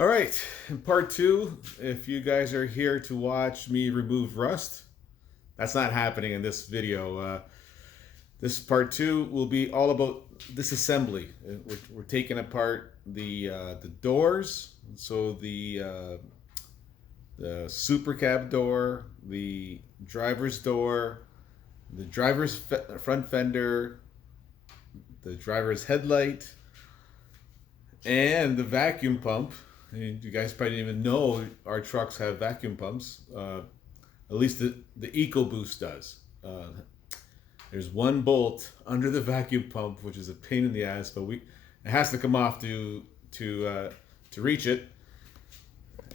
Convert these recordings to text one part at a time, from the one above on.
All right, in part two, if you guys are here to watch me remove rust, that's not happening in this video. This part two will be all about disassembly. We're taking apart the doors, so the super cab door, the driver's door, the driver's front fender, the driver's headlight, and the vacuum pump. You guys probably didn't even know our trucks have vacuum pumps. At least the EcoBoost does. There's one bolt under the vacuum pump, which is a pain in the ass, but it has to come off to reach it.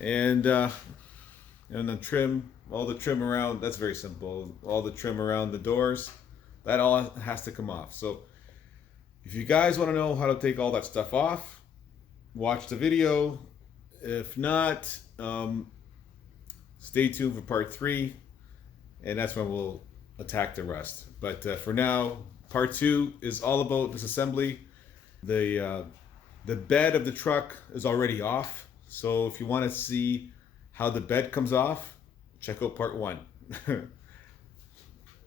And the trim, all the trim around, that's very simple. All the trim around the doors, that all has to come off. So if you guys want to know how to take all that stuff off, watch the video. If not, stay tuned for part three, and that's when we'll attack the rest. But for now, part two is all about disassembly. The bed of the truck is already off, so if you want to see how the bed comes off, check out part one.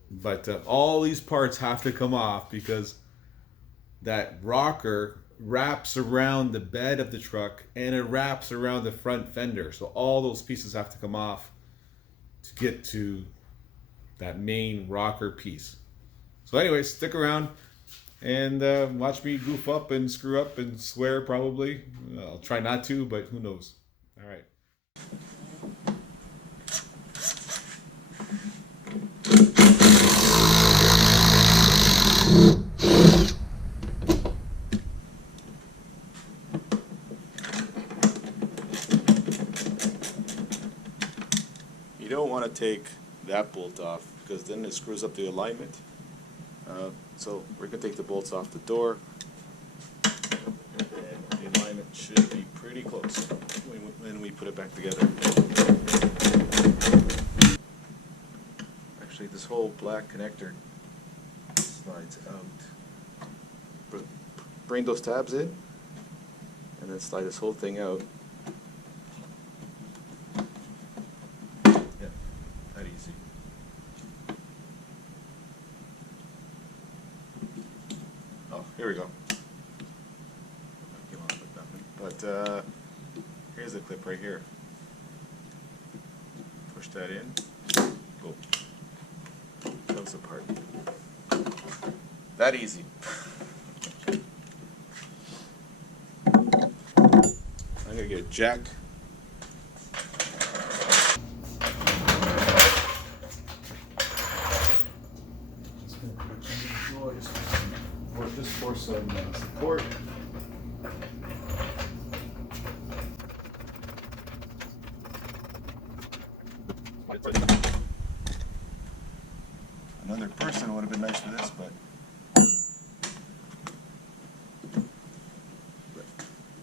But all these parts have to come off because that rocker wraps around the bed of the truck and it wraps around the front fender. So all those pieces have to come off to get to that main rocker piece. So anyway, stick around and watch me goof up and screw up and swear probably. I'll try not to, but who knows. All right. You don't want to take that bolt off because then it screws up the alignment. So we're going to take the bolts off the door, and the alignment should be pretty close when we put it back together. Actually, this whole black connector slides out. Bring those tabs in and then slide this whole thing out. Easy. Oh, here we go. But here's the clip right here. Push that in. Go. Comes apart. That easy. I'm gonna get a jack. Just for some support. Another person would have been nice for this, but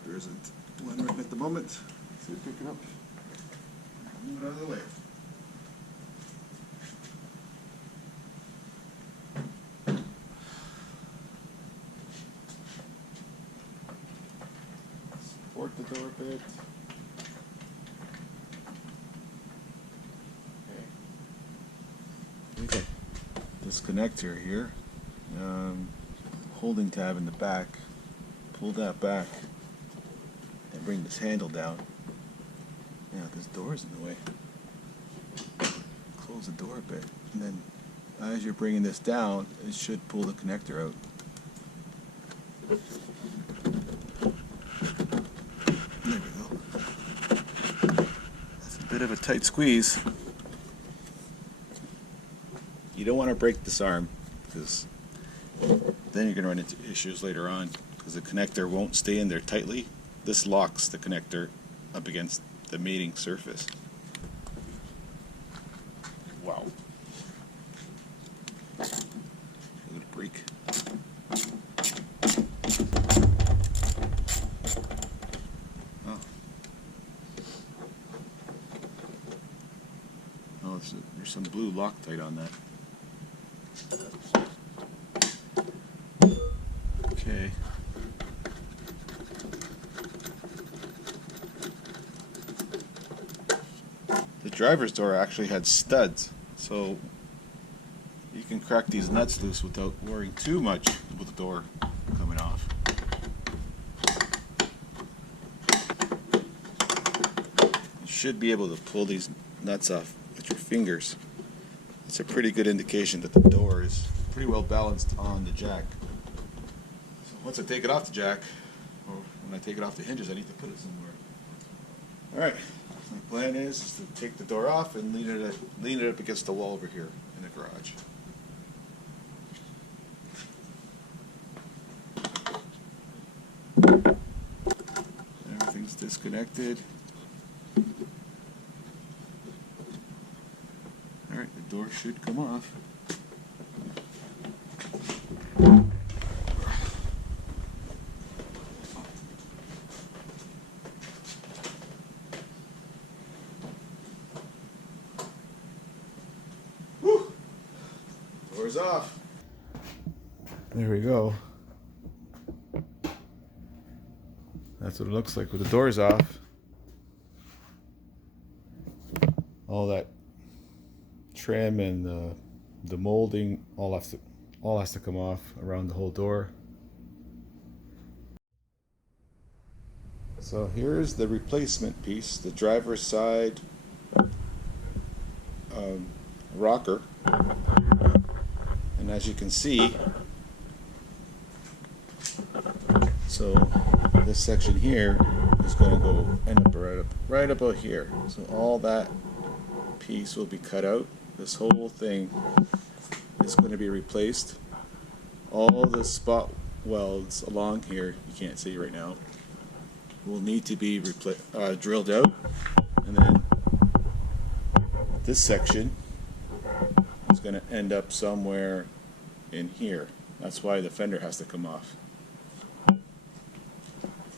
there isn't one right at the moment. So we pick it up. Move it out of the way. Support the door a bit. Okay. This connector here, holding tab in the back, pull that back and bring this handle down. Yeah, this door is in the way. Close the door a bit, and then as you're bringing this down, it should pull the connector out. There we go. That's a bit of a tight squeeze. You don't want to break this arm because then you're going to run into issues later on because the connector won't stay in there tightly. This locks the connector up against the mating surface. Wow. Look at it break. Oh. Oh, there's some blue Loctite on that. Okay. driver's door actually had studs, so you can crack these nuts loose without worrying too much with the door coming off. You should be able to pull these nuts off with your fingers. It's a pretty good indication that the door is pretty well balanced on the jack. So once I take it off the jack, or when I take it off the hinges, I need to put it somewhere. Alright, my plan is to take the door off and lean it up against the wall over here in the garage. Everything's disconnected. Alright, the door should come off. Whew! Door's off. There we go. That's what it looks like with the doors off. All that trim and the molding all has to come off around the whole door. So here's the replacement piece, the driver's side rocker, and as you can see, so this section here is going to go end up right about here. So all that piece will be cut out. This whole thing is going to be replaced. All the spot welds along here, you can't see right now, will need to be drilled out, and then this section is going to end up somewhere in here. That's why the fender has to come off.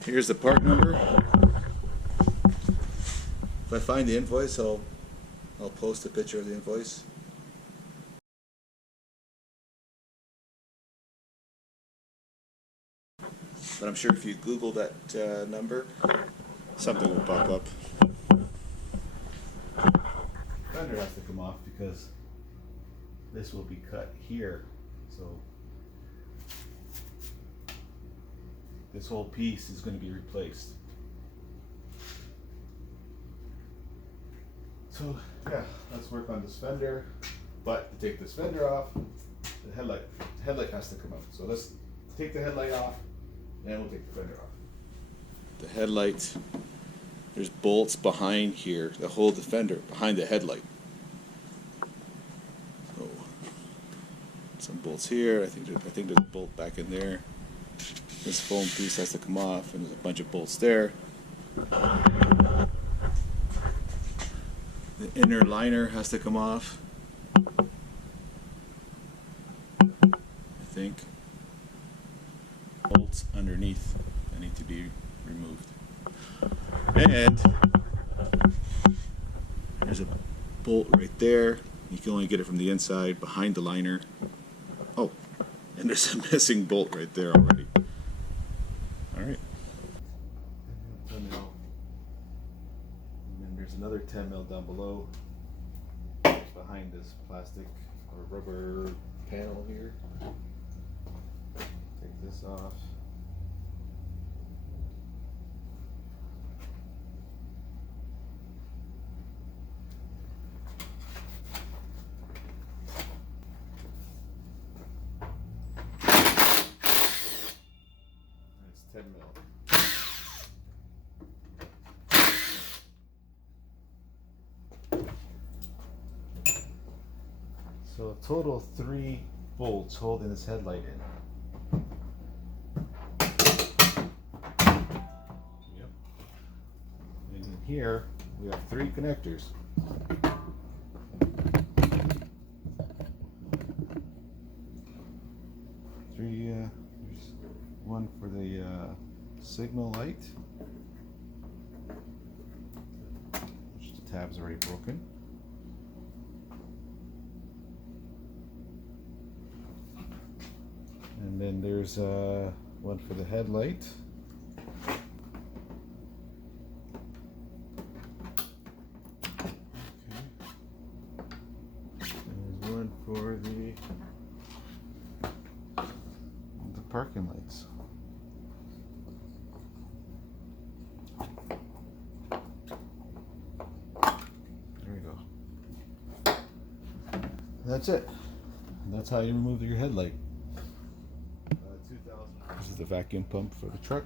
Here's the part number. If I find the invoice, I'll post a picture of the invoice. But I'm sure if you Google that number, something will pop up. Fender has to come off because this will be cut here. So this whole piece is going to be replaced. So yeah, let's work on this fender. But to take this fender off, the headlight has to come out. So let's take the headlight off, and we'll take the fender off. The headlight, there's bolts behind here that hold the fender behind the headlight. So some bolts here. I think there's a bolt back in there. This foam piece has to come off, and there's a bunch of bolts there. The inner liner has to come off, I think. Bolts underneath that need to be removed. And there's a bolt right there. You can only get it from the inside, behind the liner. Oh, and there's a missing bolt right there already. Alright. 10 mil. And then there's another 10 mil down below. It's behind this plastic or rubber panel here. Take this off. That's 10 mil. So a total of 3 bolts holding this headlight in. Yep. And in here we have 3 connectors. There's one for the signal light, which the tab's already broken. And then there's one for the headlight. Okay. for the parking lights. There we go. That's it. And that's how you remove your headlight. 2000. This is the vacuum pump for the truck.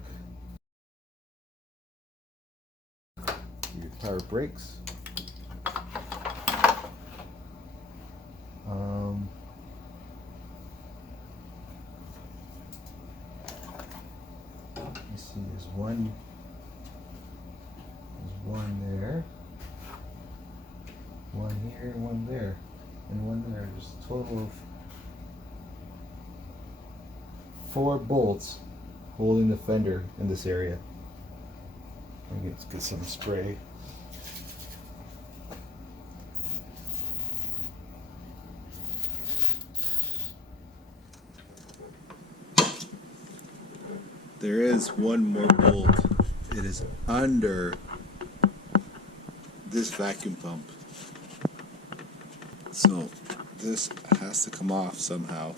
Your power brakes. You see, there's one there, one here, one there, and one there. There's a total of 4 bolts holding the fender in this area. Let's get some spray. There is one more bolt. It is under this vacuum pump. So this has to come off somehow.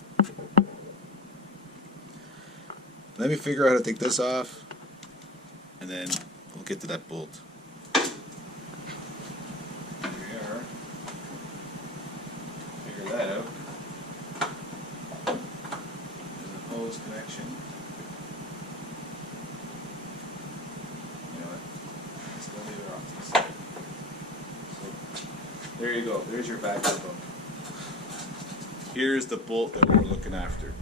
Let me figure out how to take this off, and then we'll get to that bolt. Here we are. Figure that out. There's a hose connection. You know what? Just gonna leave it off to the side. So, there you go. There's your vacuum pump. Here's the bolt that we're looking after.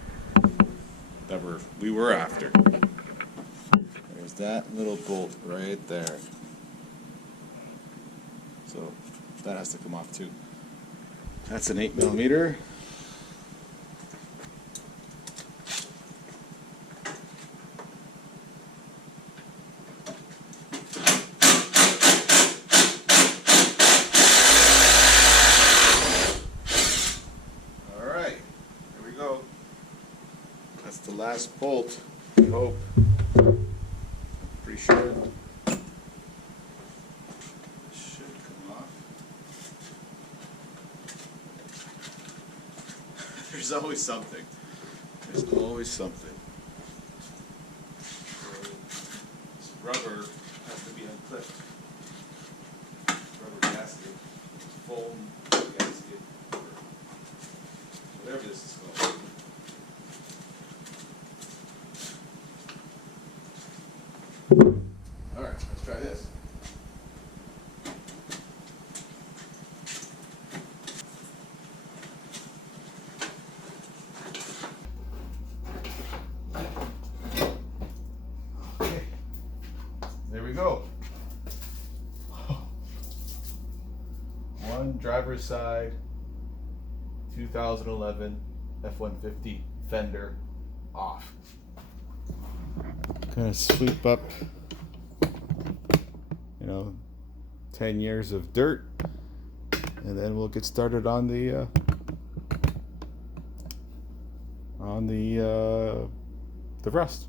We were after. There's that little bolt right there. So that has to come off too. That's an 8mm. All right, here we go. That's the last bolt, I hope. I'm pretty sure. This should come off. There's always something. There's always something. So this rubber has to be unclipped. Rubber gasket, foam gasket, whatever this is called. Alright, let's try this. Okay, there we go. One driver's side 2011 F150 Fender off. Kind of sweep up, 10 years of dirt, and then we'll get started on the rest.